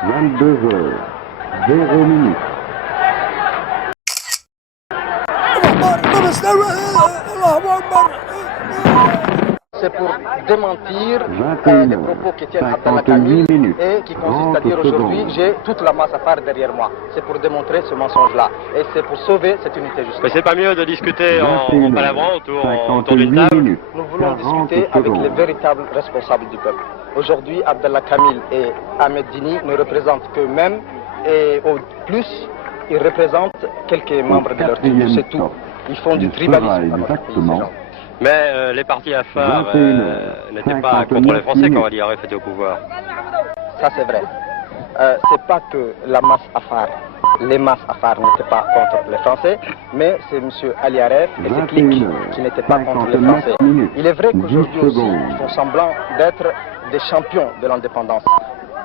22h, 0 minutes. C'est pour démentir 21 les propos qui tiennent Abdallah 58 Kamil minutes, et qui consistent à 30 dire aujourd'hui secondes. j'ai toute la masse à faire derrière moi. C'est pour démontrer ce mensonge-là. Et c'est pour sauver cette unité justement. Mais c'est pas mieux de discuter en 21 palavrant autour d'une 58 table? minutes, Nous voulons 40 discuter avec les secondes. véritables responsables du peuple. Aujourd'hui, Abdallah Kamil et Ahmed Dini ne représentent qu'eux-mêmes et au plus, ils représentent quelques membres de leur tribu, c'est tout. Ils font du tribalisme dans notre pays, ces gens. Mais les partis Afar 21 n'étaient pas contre les Français quand Ali Aref était au pouvoir. Ça c'est vrai. C'est pas que la masse Afar, les masses Afar n'étaient pas contre les Français, mais c'est M. Ali Aref et ses cliques qui n'étaient pas contre les Français. Il est vrai qu'aujourd'hui aussi, ils font semblant d'être des champions de l'indépendance.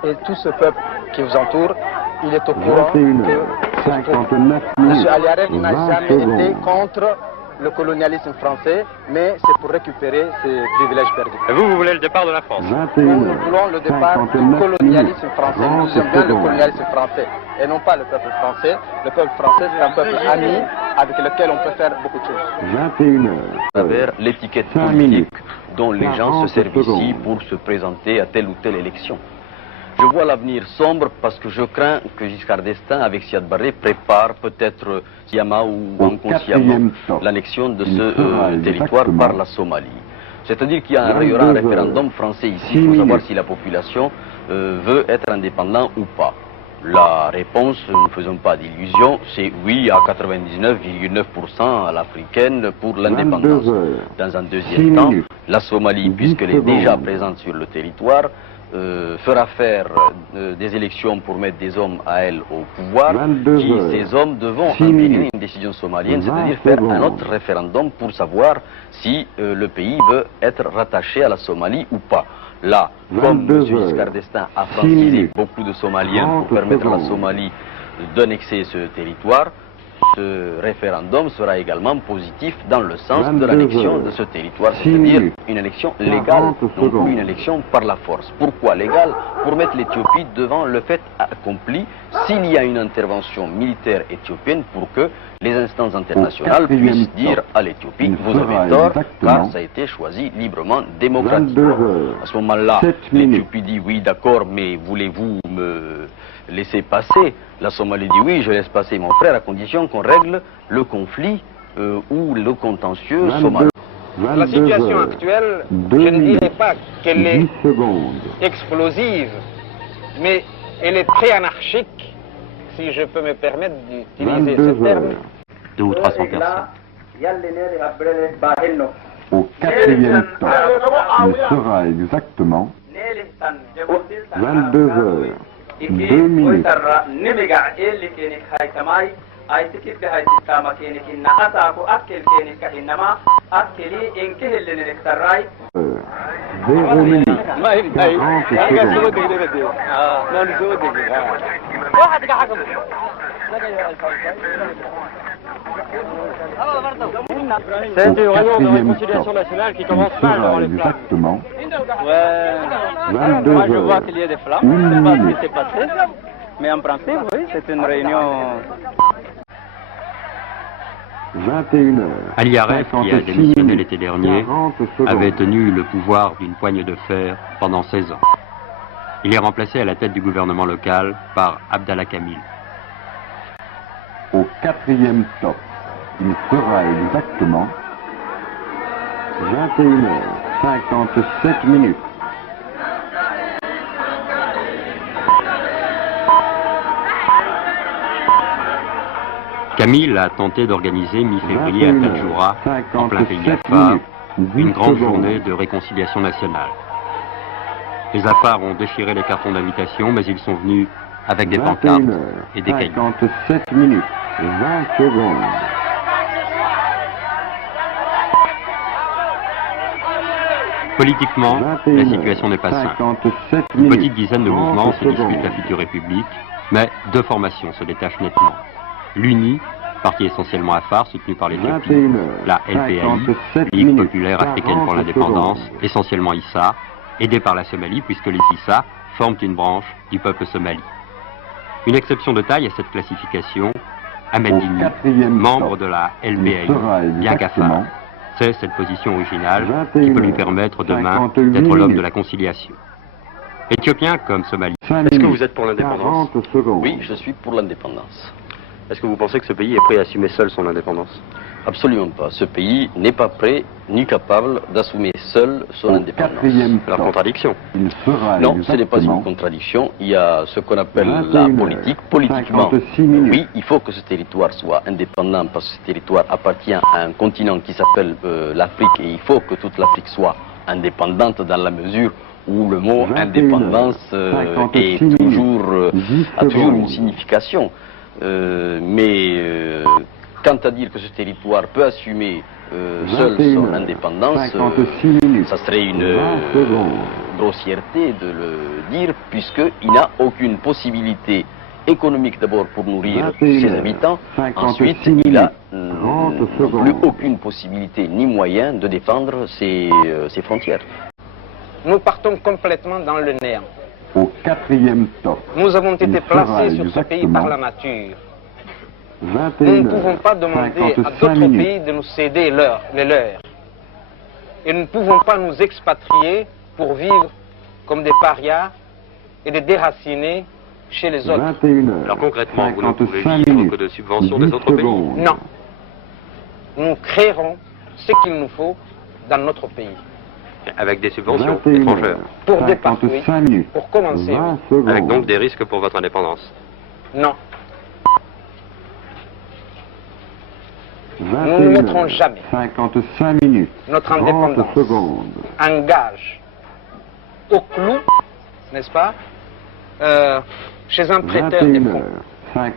Et tout ce peuple qui vous entoure, il est au courant que 59 M. minutes, Ali Aref n'a 20 jamais été secondes. contre le colonialisme français, mais c'est pour récupérer ses privilèges perdus. Et vous voulez le départ de la France? 21 Nous voulons le départ du 59 colonialisme minutes, français. 30 Nous aimons bien le secondes. colonialisme français et non pas le peuple français. Le peuple français, c'est un peuple ami avec lequel on peut faire beaucoup de choses. 21 à travers l'étiquette 5 politique minutes, dont les gens 40 se servent ici secondes. pour se présenter à telle ou telle élection. Je vois l'avenir sombre parce que je crains que Giscard d'Estaing, avec Siad Barré, prépare peut-être sciemment ou Au inconsciemment quatrième temps, l'annexion de il ce fera territoire exactement par la Somalie. C'est-à-dire qu'il y aura un 22 référendum heures, français ici 6 pour savoir minutes. si la population veut être indépendante ou pas. La réponse, ne faisons pas d'illusions, c'est oui à 99,9% à l'africaine pour l'indépendance. 22 heures, Dans un 6 deuxième temps, minutes, la Somalie, 10 puisqu'elle est déjà secondes. présente sur le territoire, fera faire des élections pour mettre des hommes à elle au pouvoir, 22 qui, heures, ces hommes devront 6 entériner minutes, une décision somalienne, 20 c'est-à-dire faire un secondes. autre référendum pour savoir si le pays veut être rattaché à la Somalie ou pas. Là, comme 22 M. Giscard heures, d'Estaing a 6 francisé minutes, beaucoup de Somaliens pour 30 permettre à la secondes. Somalie d'annexer ce territoire, ce référendum sera également positif dans le sens de 22 l'annexion heures, de ce territoire, 6 c'est-à-dire minutes, une élection légale, 40 non secondes. plus une élection par la force. Pourquoi légale? Pour mettre l'Éthiopie devant le fait accompli s'il y a une intervention militaire éthiopienne pour que les instances internationales Au quatrième puissent dire temps, à l'Éthiopie il vous fera avez tort exactement car ça a été choisi librement, démocratiquement. 22 heures, À ce moment-là, 7 minutes. l'Éthiopie dit oui d'accord mais voulez-vous me laisser passer? La Somalie dit oui je laisse passer mon frère à condition qu'on règle le conflit ou le contentieux 22 somalo. La 22 situation heures, actuelle, 2 je ne dirais minutes, pas qu'elle est 10 secondes. explosive, mais elle est très anarchique, si je peux me permettre d'utiliser ce 22 terme. heures, 200 ou 300 personnes. au quatrième temps, il sera exactement 22 heures, 2 minutes, heures, 0 minutes, 40 secondes. C'est Au vraiment une quatrième réconciliation temps, nationale qui il commence mal sera devant les flammes. exactement Ouais. 22 Moi, je vois heures, qu'il y a des flammes. 1 Je sais pas ce minute. qui s'est passé. Mais en principe, oui, c'est une réunion. 21 heures, Ali Aref, qui a 56 démissionné minutes, l'été dernier, 40 secondes. avait tenu le pouvoir d'une poigne de fer pendant 16 ans. Il est remplacé à la tête du gouvernement local par Abdallah Kamil. Au quatrième top, il sera exactement 21 heures, 57 minutes. Kamil a tenté d'organiser mi-février à 21 Tadjoura, heures, en plein pays 57 Afar, minutes, 10 une grande secondes. journée de réconciliation nationale. Les Afars ont déchiré les cartons d'invitation, mais ils sont venus avec des 21 pancartes heures, et des cailloux. 57 minutes, 20 secondes. Politiquement, 21 la situation heures, n'est pas simple. 57 Une minutes, petite dizaine de 30 mouvements se disputent secondes. la future République, mais deux formations se détachent nettement. L'UNI, parti essentiellement afar soutenu par l'Éthiopie, 21h, la LPAI, 57 Ligue minutes, populaire africaine pour 40 l'indépendance, secondes. essentiellement Issa, aidé par la Somalie puisque les Issa forment une branche du peuple somali. Une exception de taille à cette classification, Ahmed Au Dini, quatrième membre stop, de la il LBAI, sera bien qu'afar. exactement C'est cette position originale qui peut lui permettre demain 58 d'être l'homme de minutes. la conciliation. Éthiopien comme Somalien. 5 Est-ce que minutes, vous êtes pour l'indépendance? 40 secondes. Oui, je suis pour l'indépendance. Est-ce que vous pensez que ce pays est prêt à assumer seul son indépendance? Absolument pas. Ce pays n'est pas prêt ni capable d'assumer seul son Au indépendance. quatrième La stop, contradiction. il sera Non, ce n'est pas une exactement contradiction. Il y a ce qu'on appelle 21 la politique. Politiquement, 56 minutes. oui, il faut que ce territoire soit indépendant parce que ce territoire appartient à un continent qui s'appelle l'Afrique et il faut que toute l'Afrique soit indépendante dans la mesure où le mot 21 indépendance 56 est minutes. toujours, 10 a toujours une secondes. signification. Mais quant à dire que ce territoire peut assumer seul 21 son heures, indépendance, 56 minutes, ça serait une 20 secondes. grossièreté de le dire, puisqu'il n'a aucune possibilité économique d'abord pour nourrir 21 ses heures, habitants, 56 ensuite il a minutes, 30 non secondes. plus aucune possibilité ni moyen de défendre ses frontières. Nous partons complètement dans le néant. Au quatrième stop, Nous avons été il sera placés sur ce pays par exactement la nature. 21 Nous ne pouvons pas heures, demander à 55 d'autres minutes. pays de nous céder les leurs. Et nous ne pouvons pas nous expatrier pour vivre comme des parias et des déracinés chez les autres. 21 heures, Alors concrètement, vous ne pouvez 55 vivre minutes, que de subventions des 10 autres pays. secondes. Non. Nous créerons ce qu'il nous faut dans notre pays. Avec des subventions 21 étrangères. heures, Pour départ, oui. 55 minutes, Pour commencer, 20 oui. secondes. Avec donc des risques pour votre indépendance. Non. 21 Nous ne mettrons heures, jamais 55 minutes, notre 30 indépendance secondes. en gage au clou, n'est-ce pas, chez un prêteur des 21 fonds. heures, 50